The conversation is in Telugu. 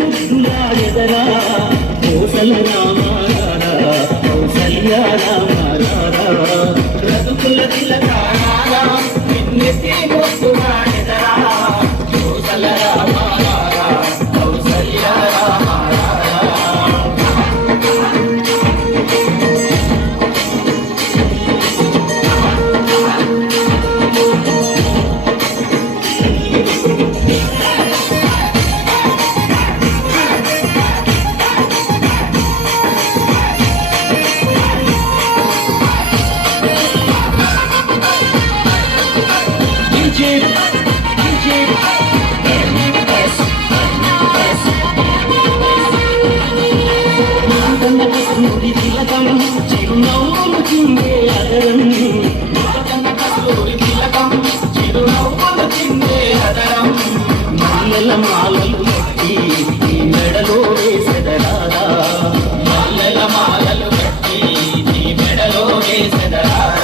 ముద్దులాడెదరా కోసల రామారా కౌసల్య రామారా బ్రతుకుల తిలకారా నిన్నెత్తి ముద్దులాడెదరా కోసల రామారా కౌసల్య రామారా కస్తూరి తిలకం చిరునవ్వులు చిందే అదరం కస్తూరి తిలకం చిరునవ్వులు చిందే అదరం మల్లెల మాలలు ఎత్తి ఈ మెడలో వేసెదరాదా మల్లెల మాల